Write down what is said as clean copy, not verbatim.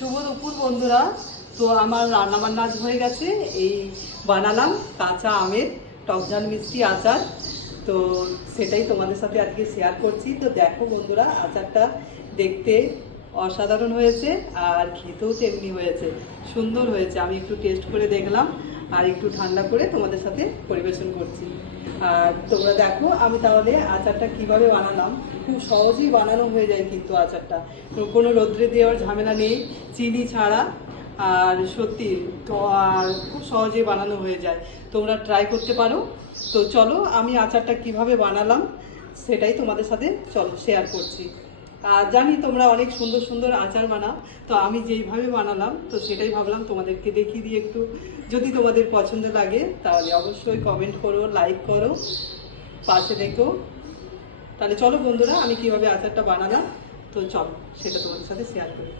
শুভ দুপুর বন্ধুরা। তো আমার রান্নাবান্না আজ হয়ে গেছে। এই বানালাম কাঁচা আমের টকঝাল মিষ্টি আচার। তো সেটাই তোমাদের সাথে আজকে শেয়ার করছি। তো দেখো বন্ধুরা, আচারটা দেখতে অসাধারণ হয়েছে আর খেতেও তেমনি হয়েছে, সুন্দর হয়েছে। আমি একটু টেস্ট করে দেখলাম আর একটু ঠান্ডা করে তোমাদের সাথে পরিবেশন করছি। আর তোমরা দেখো আমি তাহলে আচারটা কিভাবে বানালাম। খুব সহজেই বানানো হয়ে যায় কিন্তু আচারটা, কোনো রোদ্রে দেওয়ার ঝামেলা নেই, চিনি ছাড়া। আর সত্যি তো আর খুব সহজেই বানানো হয়ে যায়, তোমরা ট্রাই করতে পারো। তো চলো আমি আচারটা কিভাবে বানালাম সেটাই তোমাদের সাথে চলো শেয়ার করছি। আর জানি তোমরা অনেক সুন্দর সুন্দর আচার বানাও, তো আমি যেইভাবে বানালাম তো সেটাই ভাবলাম তোমাদেরকে দেখিয়ে দিই একটু। যদি তোমাদের পছন্দ লাগে তাহলে অবশ্যই কমেন্ট করো, লাইক করো, পাশে দেখো। তাহলে চলো বন্ধুরা আমি কিভাবে আচারটা বানালাম তো চলো সেটা তোমাদের সাথে শেয়ার করি।